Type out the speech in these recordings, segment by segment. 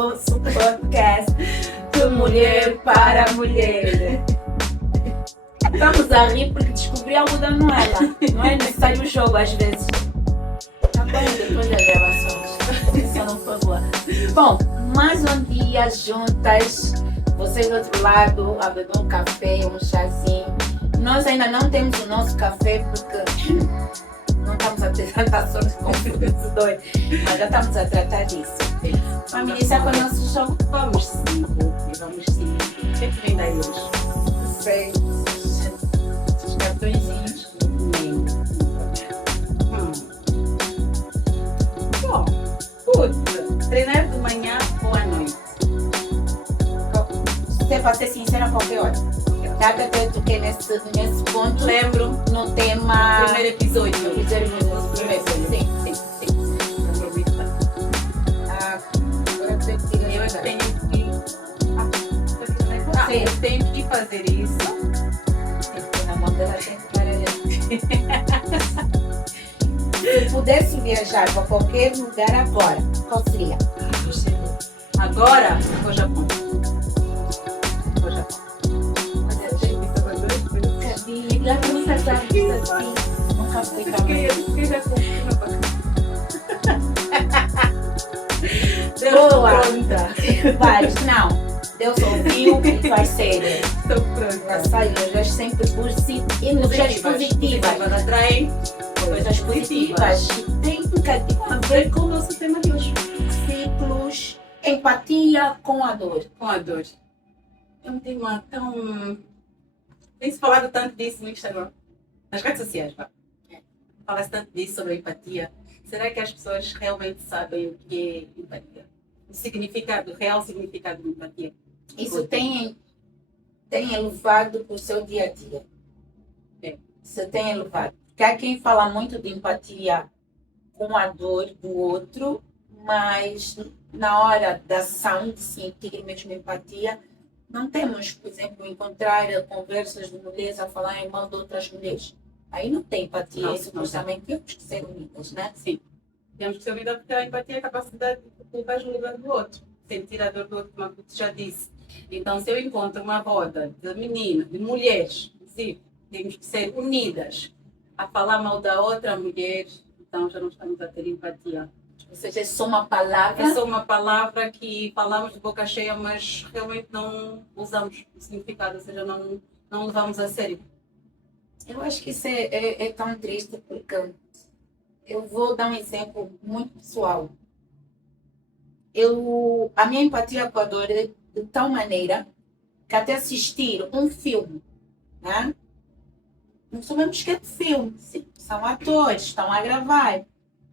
vosso podcast de mulher para mulher. Estamos a rir porque descobri algo da Noela. Não é necessário o jogo às vezes. Tá bom, depois das gravações. Isso não foi boa. Bom, mais um dia juntas. Vocês do outro lado a beber um café, um chazinho. Nós ainda não temos o nosso café porque não estamos a ter tanta sorte com o fornecedor, mas já estamos a tratar disso. Vamos iniciar com o nosso jogo? Vamos sim. O que é que vem daí hoje? Sei. Os cartõezinhos. Bom, treinar de manhã ou à noite? Você vai ser sincera a qualquer hora. Já que eu toquei nesse ponto, Lembro no tema. primeiro episódio. No primeiro Sim. Lembro muito bem. Agora eu tenho que ir Eu lembrar. tenho que fazer isso. Na mão dela tem que parar. Se pudesse viajar para qualquer lugar agora, qual seria? Agora, vou ao Japão. Já que nunca sabe disso assim, nunca fui também. Boa! Vais, não. Deus ouviu e vai ser. Estou pronta. Já saiu, já sempre busque energias positivas. Atraem Coisas positivas. Tem um bocadinho a ver com o nosso tema de hoje. ciclos, empatia com a dor. Com a dor. É um tema tão... Tem-se falado tanto disso no Instagram, nas redes sociais, vá. Fala-se tanto disso sobre a empatia. Será que as pessoas realmente sabem o que é empatia? O significado, o real significado de empatia? Isso tem elevado para o seu dia a dia. Isso tem elevado. Porque há quem fala muito de empatia com a dor do outro, mas na hora da ação de sentir mesmo empatia, não temos, por exemplo, encontrar conversas de mulheres a falar em mal de outras mulheres. Aí não tem empatia, Não, isso não nós tem. também temos que ser unidas, né? Sim. Temos que ser unidas porque a empatia é a capacidade de colocar no lugar do outro. Sentir a dor do outro, como tu já disse. Então, se eu encontro uma roda de meninas, de mulheres, sim, temos que ser unidas a falar mal da outra mulher, então já não estamos a ter empatia. Ou seja, é só uma palavra. É só uma palavra que falamos de boca cheia, mas realmente não usamos o significado, ou seja, não levamos a sério. Eu acho que isso é tão triste porque eu vou dar um exemplo muito pessoal. A minha empatia com a dor é de tal maneira que até assistir um filme, né? Não sabemos que é de filme, são atores, estão a gravar,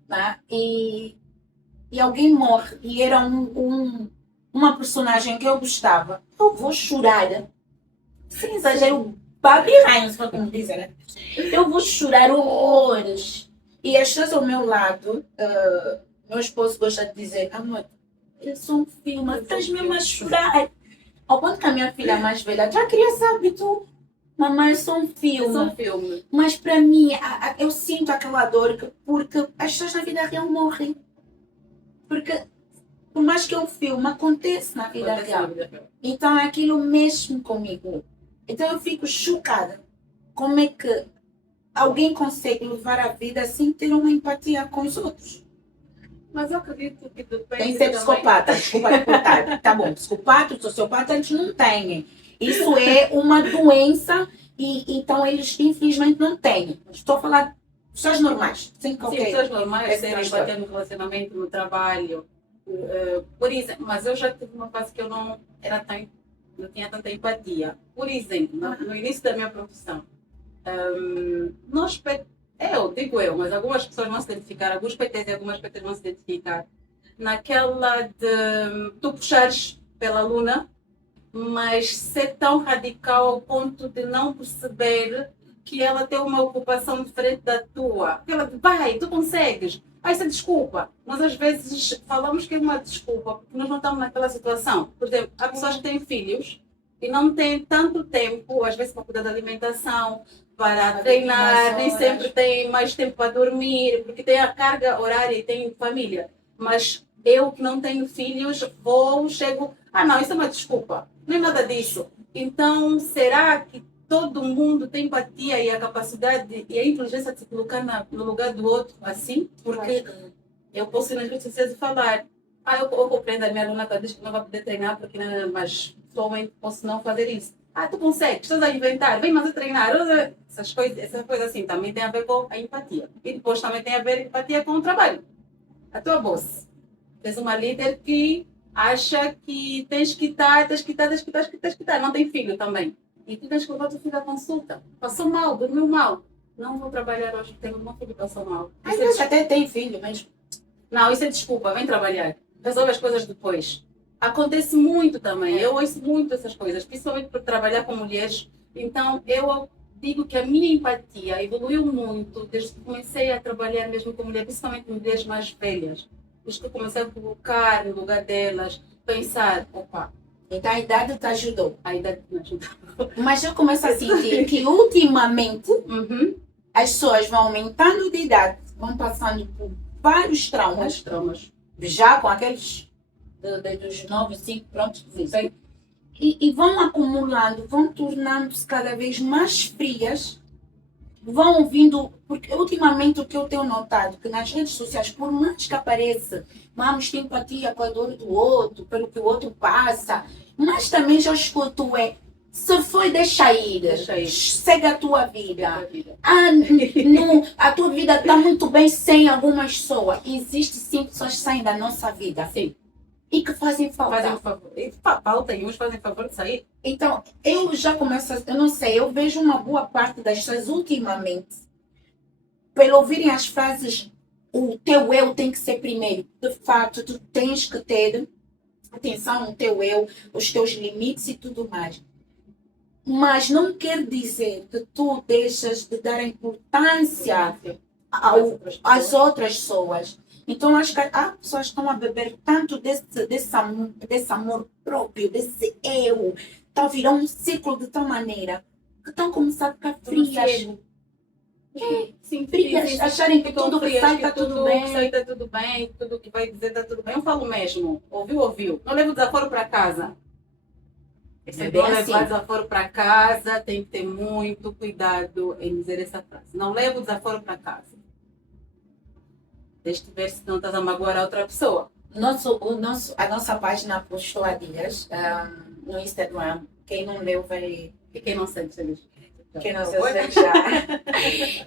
né? E alguém morre e era uma personagem que eu gostava, eu vou chorar. Sem exagero, babirrainho, se for como dizem, né? Eu vou chorar horrores. E as pessoas ao meu lado, meu esposo gosta de dizer, amor, é só um filme, estás mesmo a chorar. Ao ponto que a minha filha mais velha já queria saber, mamãe, é só um filme. É só um filme. Mas para mim, eu sinto aquela dor porque as pessoas na vida real morrem. Porque, por mais que eu filme, acontece na vida real. Então, é aquilo mesmo comigo. Então, eu fico chocada. Como é que alguém consegue levar a vida sem ter uma empatia com os outros? Mas eu acredito que depende. Tem que ser psicopata, desculpa de cortar. Tá bom, psicopata, sociopata, eles não têm. Isso é uma doença e então eles, infelizmente, não têm. Estou a falar de pessoas normais, sem qualquer... Sim, pessoas normais, esse terem transtorno. empatia no relacionamento, no trabalho. Por exemplo, mas eu já tive uma fase que eu não tinha tanta empatia. Por exemplo, no início da minha profissão, mas algumas pessoas vão se identificar, alguns PTs e algumas PTs vão se identificar naquela de tu puxares pela aluna, mas ser tão radical ao ponto de não perceber que ela tem uma ocupação diferente da tua. Ela diz, vai, tu consegues. Isso é desculpa. Nós às vezes falamos que é uma desculpa porque nós não estamos naquela situação. Por exemplo, há pessoas que têm filhos e não têm tanto tempo, às vezes para cuidar da alimentação, para treinar, nem sempre têm mais tempo para dormir, porque tem a carga horária e tem família. Mas eu que não tenho filhos, chego, não, isso é uma desculpa. Não é nada disso. Então, será que todo mundo tem empatia e a capacidade e a inteligência de se colocar no lugar do outro assim? Porque eu posso ir nas redes sociais e falar, eu compreendo, a minha aluna diz que não vai poder treinar, porque não, mas somente posso não fazer isso. Tu consegues, estás a inventar, vem mais a treinar. Essas coisas assim também tem a ver com a empatia. E depois também tem a ver empatia com o trabalho. A tua boss. És uma líder que acha que tens que estar, não tem filho também. E tu tens que levar o teu filho à consulta. Passou mal, dormiu mal. Não vou trabalhar hoje, tenho um filho que passou mal. Às vezes até tem filho, mas... Não, isso é desculpa, vem trabalhar. Resolve as coisas depois. Acontece muito também. Eu ouço muito essas coisas, principalmente por trabalhar com mulheres. Então, eu digo que a minha empatia evoluiu muito desde que comecei a trabalhar mesmo com mulheres, principalmente mulheres mais velhas. Desde que eu comecei a colocar no lugar delas, pensar, opa. Então a idade te ajudou. A idade me ajudou. Mas eu começo a sentir que ultimamente as pessoas vão aumentando de idade, vão passando por vários traumas. Já com aqueles dos 9, 5, pronto, e vão acumulando, vão tornando-se cada vez mais frias, vão vindo, porque ultimamente o que eu tenho notado, que nas redes sociais, por mais que apareça, vamos ter empatia com a dor do outro, pelo que o outro passa, mas também já escuto se foi, deixa ir. Segue a tua vida. A tua vida está muito bem sem algumas pessoas. Existem sim pessoas que saem da nossa vida. Sim. E que fazem falta. Fazem favor. Falta e uns fazem favor de sair. Então, eu já começo eu não sei, eu vejo uma boa parte das pessoas ultimamente, pelo ouvirem as frases, o teu eu tem que ser primeiro. De fato, tu tens que ter atenção no teu eu, os teus limites e tudo mais. Mas não quer dizer que tu deixas de dar importância às outras pessoas. Então, acho que há pessoas que estão a beber tanto desse amor próprio, desse eu. Está a virar um ciclo de tal maneira que estão a começar a ficar frias. Sim, frias, acharem que tudo que sai está tudo bem. Sai está tudo bem, tudo que vai dizer está tudo bem. Eu falo mesmo. Ouviu. Não levo desaforo para casa. Se não levar desaforo para casa, tem que ter muito cuidado em dizer essa frase. Não levo desaforo para casa. Deixa eu ver se não estás a magoar a outra pessoa. A nossa página postou há dias no Instagram. Quem não leu vai... E quem não sente, quem não se deixar.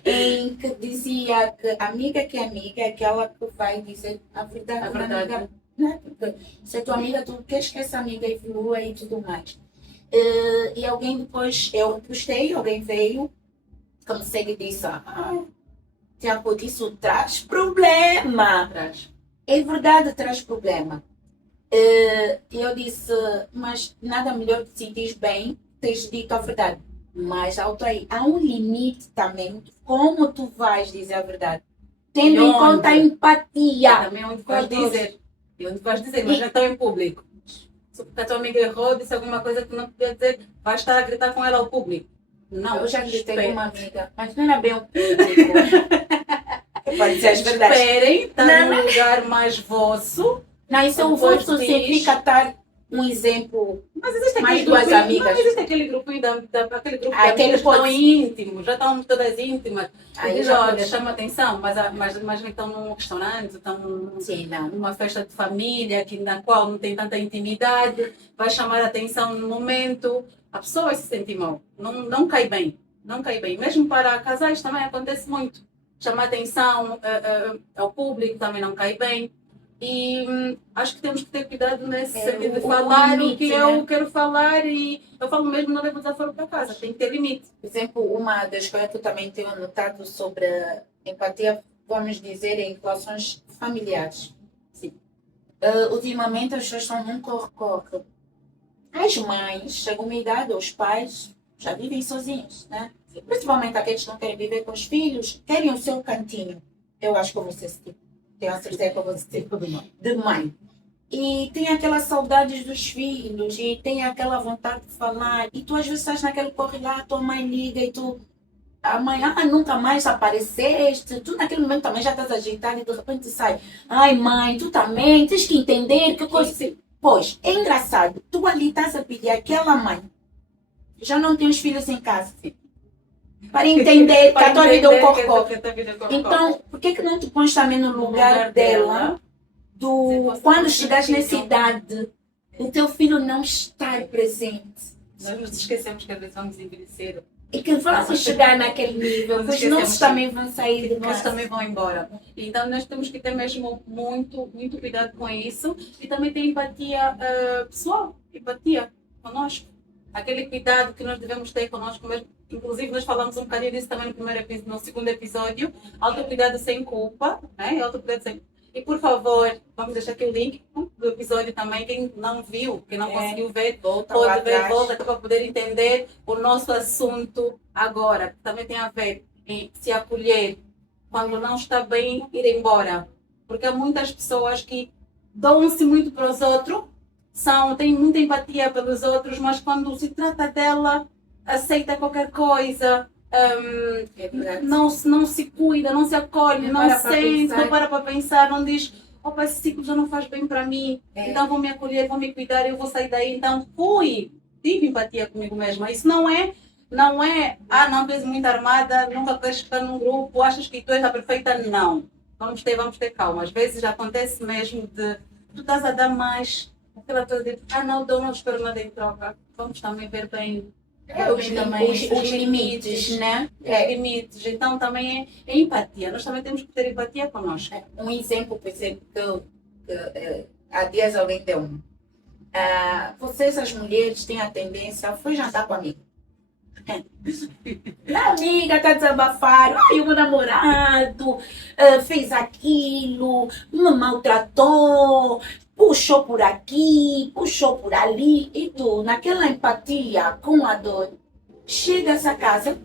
Em que dizia que amiga que é amiga é aquela que vai dizer a verdade. A verdade. Amiga, né? Porque se é tua amiga, tu queres que essa amiga evolua e tudo mais. E alguém depois, eu postei, alguém veio, como segue disse, Tiago, isso traz problema. É verdade, traz problema. Eu disse, mas nada melhor que te sentir bem, teres dito a verdade. Mas aí, há um limite também, como tu vais dizer a verdade. Tendo em conta a empatia. Também onde vais dizer. E onde vais dizer, mas já está em público. Se a tua amiga errou, disse alguma coisa que não podia dizer, vais estar a gritar com ela ao público. Não, eu já gritei com uma amiga, mas não era bem o público. Pode dizer as verdades. Esperem, está num lugar mais vosso. Não, isso é o vosso significa estar um exemplo. Mas existe mais duas amigas. Mas existe aquele grupinho aquele grupo de amigas que estão íntimos, já estão todas íntimas. Diz, olha, chama atenção, mas estão num restaurante, estão numa festa de família na qual não tem tanta intimidade, vai chamar a atenção no momento, a pessoa vai se sentir mal. Não cai bem. Não cai bem. Mesmo para casais também acontece muito. Chamar atenção ao público também não cai bem. E acho que temos que ter cuidado nesse sentido de falar limite, o que eu quero falar, e eu falo mesmo, não levo desaforo para casa, tem que ter limite. Por exemplo, uma das coisas que eu também tenho notado sobre empatia, vamos dizer, em relações familiares. Sim. Ultimamente as pessoas estão num corre-corre. As mães, chegam uma idade, os pais já vivem sozinhos, né? Principalmente aqueles que não querem viver com os filhos, querem o seu cantinho. Eu acho que eu vou ser esse tipo. Tenho a certeza que eu vou ser de mãe. E tem aquelas saudades dos filhos, e tem aquela vontade de falar. E tu às vezes estás naquele corre lá, tua mãe liga e tu... amanhã nunca mais apareceste, tu naquele momento também já estás agitado e de repente sai, ai mãe, tu também tens que entender que coisa. Pois, é engraçado, tu ali estás a pedir àquela mãe, já não tem os filhos em casa, para entender que a tua vida é um corpo. Então, por que não te pões também no lugar dela, quando chegares nessa idade, o teu filho não estar presente? Nós nos esquecemos que às vezes vamos envelhecer. E que vamos chegar naquele nível, os nossos também vão sair de nós casa. também vão embora. Então nós temos que ter mesmo muito cuidado com isso e também ter empatia pessoal, empatia conosco. Aquele cuidado que nós devemos ter conosco mesmo. Inclusive nós falamos um bocadinho disso também no segundo episódio, autocuidado sem culpa, né? Autocuidado sem. E por favor, vamos deixar aqui o link do episódio também. Quem não viu, quem não conseguiu ver, pode ver, volta para poder entender o nosso assunto agora. Que também tem a ver em se acolher quando não está bem, ir embora. Porque há muitas pessoas que dão-se muito para os outros, têm muita empatia pelos outros, mas quando se trata dela, aceita qualquer coisa. Não se cuida, não se acolhe, não sente, não para pensar, não diz, opa, esse ciclo já não faz bem para mim, então vou me acolher, vou me cuidar, eu vou sair daí, então tive empatia comigo mesma. Isso não é, não tu és muito armada, nunca queres estar num grupo, achas que tu és a perfeita, não. Vamos ter calma. Às vezes acontece mesmo de tu estás a dar mais, aquela coisa de, não dou, não espero nada em troca. Vamos também ver bem. Os limites, né? Limites. Então também é empatia. Nós também temos que ter empatia conosco. Um exemplo, por exemplo, que há dias alguém deu. Vocês, as mulheres, têm a tendência, foi jantar com a amiga. A amiga está a desabafar, o meu namorado fez aquilo, me maltratou, puxou por aqui, puxou por ali, e tu, naquela empatia com a dor, chegas a casa,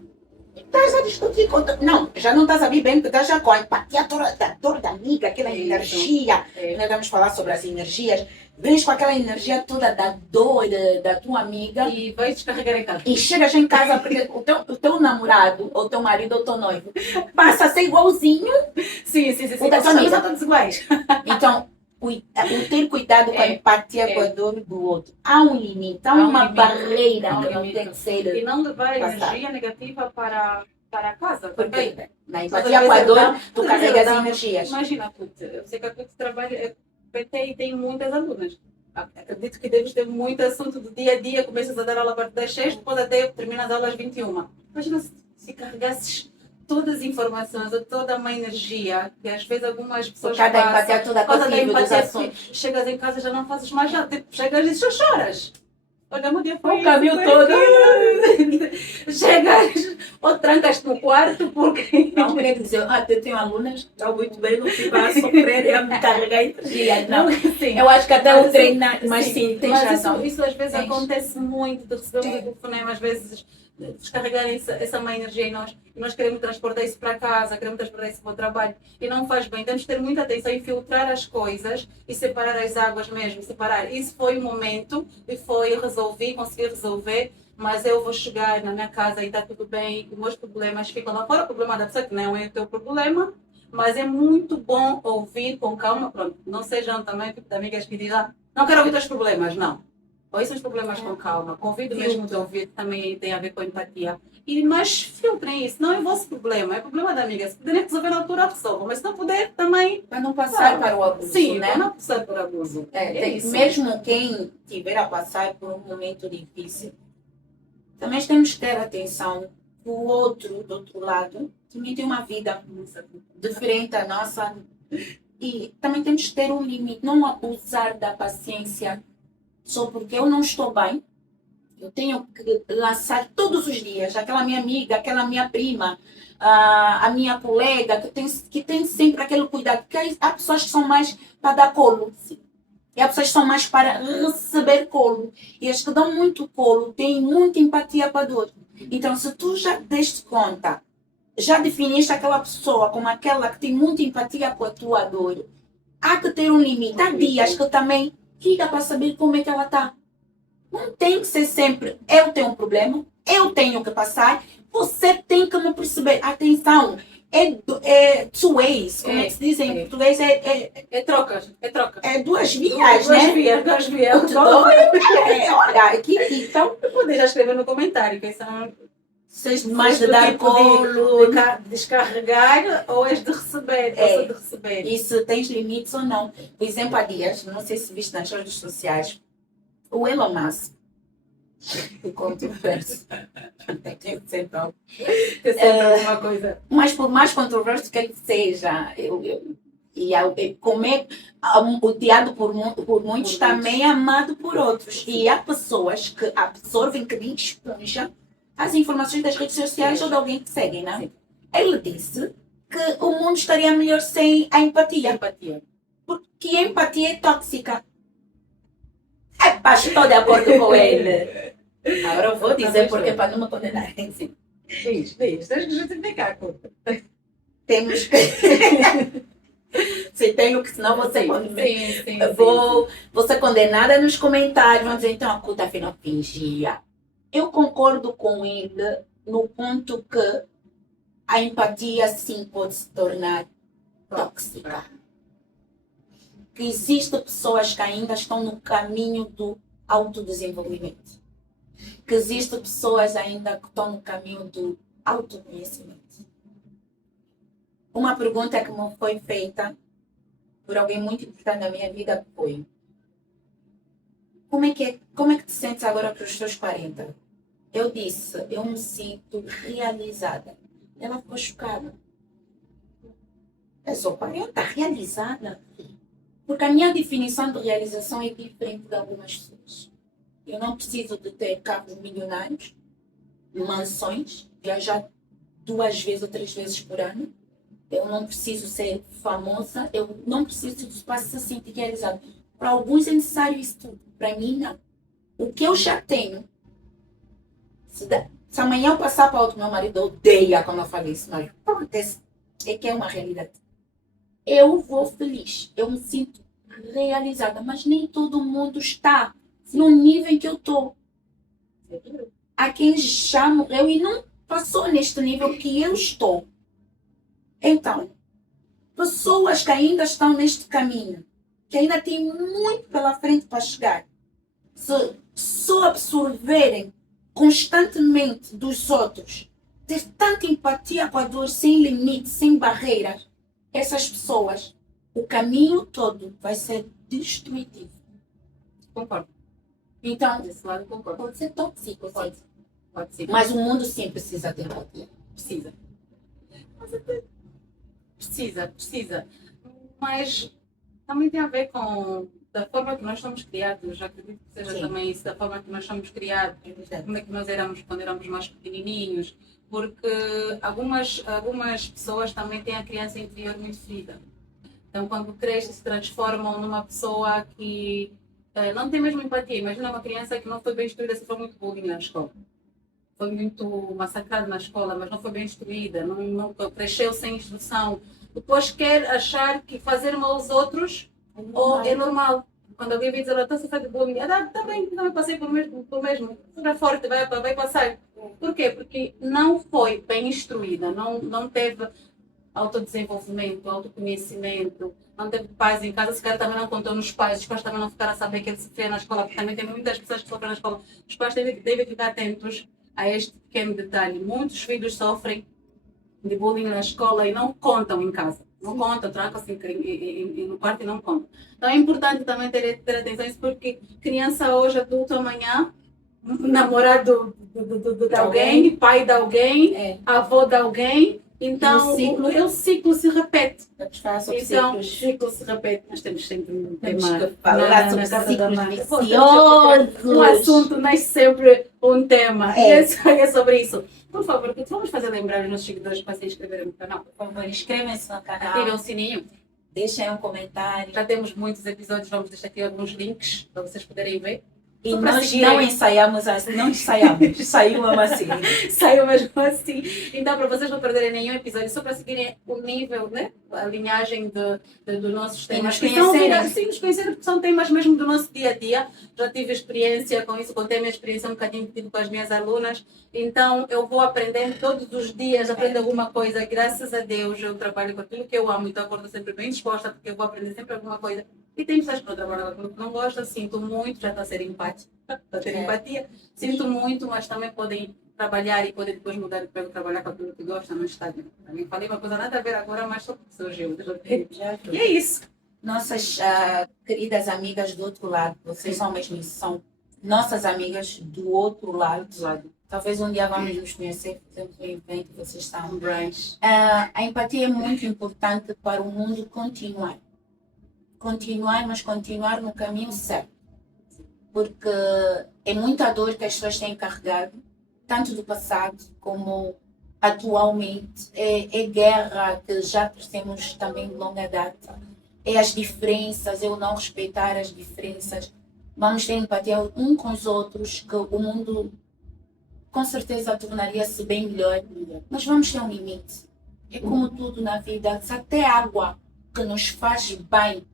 estás a discutir com... Não, já não estás a vir bem, porque estás já com a empatia da dor da amiga, aquela energia. Nós vamos falar sobre as energias. Vens com aquela energia toda da dor da tua amiga. E vais descarregar em casa. E chegas em casa, porque o teu namorado, ou teu marido, ou teu noivo, passa a ser igualzinho. Sim. O da tua amiga. Todos iguais. Então, o ter cuidado com a empatia com a dor do outro. Há um limite, há uma barreira que não tem que ser. E não levar energia negativa para casa. Porque na empatia com a dor, tu carregas energias. Imagina, eu sei que a tu trabalha PT e tem muitas alunas. Acredito que deves ter muito assunto do dia a dia, começas a dar aula a partir das 6, depois até terminas as aulas às 21. Imagina se carregasses todas as informações, toda uma energia, que às vezes algumas pessoas passam. Cada empatia toda comigo dos assuntos. Chegas em casa e já não fazes mais nada. Tipo, chegas e só choras. Olha, meu dia foi o caminho todo. Chegas ou trancas-te no quarto porque... Não quer dizer, até tenho alunas que estão muito bem, não ficam a sofrer e a me carregar energia. Não, sim. Eu acho que até o treinar, mas sim, tens razão. Isso às vezes acontece muito, de receber um telefonema, às vezes descarregar essa má energia em nós. E nós queremos transportar isso para casa, queremos transportar isso para o trabalho. E não faz bem. Temos que ter muita atenção em filtrar as coisas e separar as águas mesmo. Separar. Isso foi o momento e eu consegui resolver. Mas eu vou chegar na minha casa e está tudo bem. Os meus problemas ficam lá fora. O problema da pessoa que não é o teu problema. Mas é muito bom ouvir com calma. Pronto, não sejam também tipo de amigas que dizem, não quero ouvir teus problemas. Não. Ouçam os problemas com calma. Convido mesmo de ouvir, também tem a ver com empatia. Mas filtrem isso. Não é o vosso problema, é o problema da amiga. Se puderem resolver na altura, resolvam. Mas se não puder, também... Para não passar para o abuso, sim, né? Para não passar por abuso. Mesmo quem tiver a passar por um momento difícil, também temos que ter atenção que o outro, do outro lado, também tem uma vida diferente da nossa. E também temos que ter um limite, não abusar da paciência só porque eu não estou bem. Eu tenho que lançar todos os dias aquela minha amiga, aquela minha prima, a minha colega, que tem sempre aquele cuidado. Porque há pessoas que são mais para dar colo. E há pessoas que são mais para receber colo. E as que dão muito colo têm muita empatia para a dor. Então, se tu já deste conta, já definiste aquela pessoa como aquela que tem muita empatia com a tua dor, há que ter um limite. Há dias que também liga para saber como é que ela está. Não tem que ser sempre eu tenho um problema, Eu tenho que passar, você tem que me perceber. Atenção, é two ways, como é que se diz em português? É trocas, é troca. É duas vias, Duas né? vias, duas vias. Eu te dou, olha, aqui, então, Podes já escrever no comentário quem são. vocês mais de do dar tipo colo. de descarregar ou és de receber? De receber. E se tens limites ou não. Por exemplo, há dias, não sei se viste nas redes sociais, o Elon Musk, o controverso, tem que ser então. Que sempre alguma coisa. Mas por mais controverso que ele seja, como é odiado por muitos, também é amado por outros. E há pessoas que absorvem que nem esponja as informações das redes sociais ou de alguém que segue, não é? Ele disse que o mundo estaria melhor sem a empatia. Porque a empatia é tóxica. Estou de acordo com ele. Agora eu vou dizer porque para não me condenarem. Diz, tens que justificar. Temos que. Se tenho que, senão você vou ser condenada nos comentários. Vão dizer, então a Kuta afinal fingia. Eu concordo com ele no ponto que a empatia sim pode se tornar tóxica. Que existem pessoas que ainda estão no caminho do autodesenvolvimento. Que existem pessoas ainda que estão no caminho do autoconhecimento. Uma pergunta que me foi feita por alguém muito importante na minha vida foi: como é que te sentes agora para os teus 40? Eu disse, eu me sinto realizada. Ela ficou chocada. Eu sou 40, realizada? Porque a minha definição de realização é diferente de algumas pessoas. Eu não preciso de ter carros milionários, mansões, viajar 2 vezes ou 3 vezes por ano. Eu não preciso ser famosa, eu não preciso disso para se sentir realizada. Para alguns é necessário isso tudo, para mim não. O que eu já tenho, se amanhã eu passar para outro, meu marido odeia quando eu falo isso, mas acontece, é que é uma realidade. Eu vou feliz, eu me sinto realizada, mas nem todo mundo está no nível em que eu estou. Há quem já morreu e não passou neste nível que eu estou. Então, pessoas que ainda estão neste caminho, que ainda têm muito pela frente para chegar, se só absorverem constantemente dos outros, ter tanta empatia com a dor, sem limites, sem barreiras, essas pessoas, o caminho todo vai ser destrutivo. Concordo. Então, desse lado concordo. Pode ser tóxico, pode ser. Mas o mundo sim precisa de empatia. Precisa. Precisa. Mas também tem a ver com da forma que nós somos criados. Acredito que seja também isso, da forma que nós somos criados, como é que nós éramos quando éramos mais pequenininhos. Porque algumas pessoas também têm a criança interior muito ferida. Então, quando crescem, se transformam numa pessoa que não tem mesmo empatia. Imagina uma criança que não foi bem instruída, se foi muito bullying na escola. Foi muito massacrada na escola, mas não foi bem instruída, não cresceu sem instrução. Depois quer achar que fazer mal aos outros é normal. Quando alguém vem dizer, estou a sofrer de bullying, está bem, também passei por mesmo. Seja forte, vai passar. Por quê? Porque não foi bem instruída, não teve autodesenvolvimento, autoconhecimento, não teve pais em casa, se calhar também não contou nos pais, os pais também não ficaram a saber que ele sofria na escola, porque também tem muitas pessoas que sofrem na escola. Os pais devem ficar atentos a este pequeno detalhe. Muitos filhos sofrem de bullying na escola e não contam em casa. Não contam, trancam-se no quarto e não contam. Então é importante também ter atenção a isso, porque criança hoje, adulto amanhã, namorado de alguém, pai de alguém, avô de alguém. Então o ciclo se repete. Então o ciclo se repete. Nós temos sempre um tema falar sobre ciclos viciosos. Um assunto nasce sempre um tema. E é sobre isso. Por favor, vamos fazer lembrar os nossos seguidores para se inscreverem no canal. Por favor, inscrevam-se no canal. Ativem o sininho. Deixem um comentário. Já temos muitos episódios, vamos deixar aqui alguns links para vocês poderem ver. E Só para nós seguirem. não ensaiamos assim, não ensaiamos, saiu mesmo assim. Saiu mesmo assim. Então, para vocês não perderem nenhum episódio, só para seguirem o nível, né? A linhagem dos nossos temas. nos Que estão a conhecerem. sim, nos conhecerem, porque são temas mesmo do nosso dia a dia. Já tive experiência com isso, contei a minha experiência um bocadinho tive com as minhas alunas. Então, eu vou aprendendo todos os dias, aprendo alguma coisa. Graças a Deus, eu trabalho com aquilo que eu amo, então acordo sempre bem disposta, porque eu vou aprender sempre alguma coisa. E tem pessoas que não trabalham com aquilo que não gostam, sinto muito, já está a ser empate, está a ter empatia. Sinto muito, mas também podem trabalhar e podem depois mudar de emprego, trabalhar com aquilo que gostam no estádio. Também falei uma coisa nada a ver agora, mas só surgiu. E é isso. Nossas queridas amigas do outro lado, vocês são mesmo isso, são nossas amigas do outro lado. Talvez um dia vamos nos conhecer, fazemos um evento, vocês estão. Um brunch. A empatia é muito importante para o mundo continuar. Mas continuar no caminho certo. Porque é muita dor que as pessoas têm carregado, tanto do passado como atualmente. É guerra que já temos também de longa data. É as diferenças, é o não respeitar as diferenças. Vamos ter empatia um com os outros, que o mundo com certeza tornaria-se bem melhor. Mas vamos ter um limite. É como tudo na vida, se até água que nos faz bem,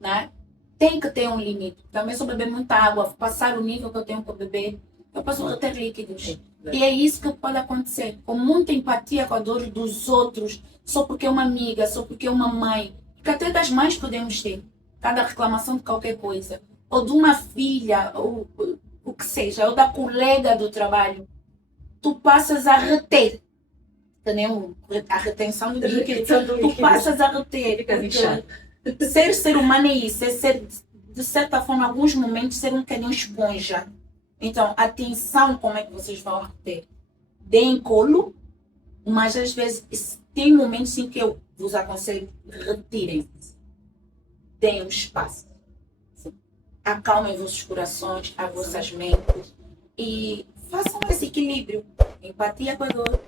né? Tem que ter um limite. Também se eu beber muita água, passar o nível que eu tenho que beber, eu posso reter líquidos. E é isso que pode acontecer. Com muita empatia com a dor dos outros, só porque é uma amiga, só porque é uma mãe. Porque até das mães podemos ter. Cada reclamação de qualquer coisa. Ou de uma filha, ou o que seja, ou da colega do trabalho. Tu passas a reter. Entendeu? A retenção do líquido. Tu passas a reter. Ser humano é isso, é ser, de certa forma, em alguns momentos, ser um bocadinho esponja. Então, atenção como é que vocês vão reter. Deem colo, mas às vezes tem momentos em que eu vos aconselho, retirem-se. Deem um espaço. Acalmem vossos corações, as vossas mentes e façam esse equilíbrio. Empatia com a dor,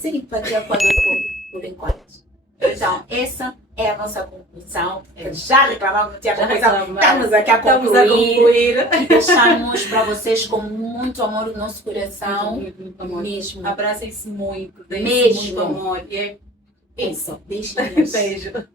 sem empatia com a dor por enquanto. Então, essa é a nossa conclusão. Já reclamamos, estamos aqui a concluir. E deixamos para vocês com muito amor no nosso coração. Muito amor. Mesmo. Abracem-se muito, deem-se Mesmo. muito amor. E é isso. Beijinhos. Beijo.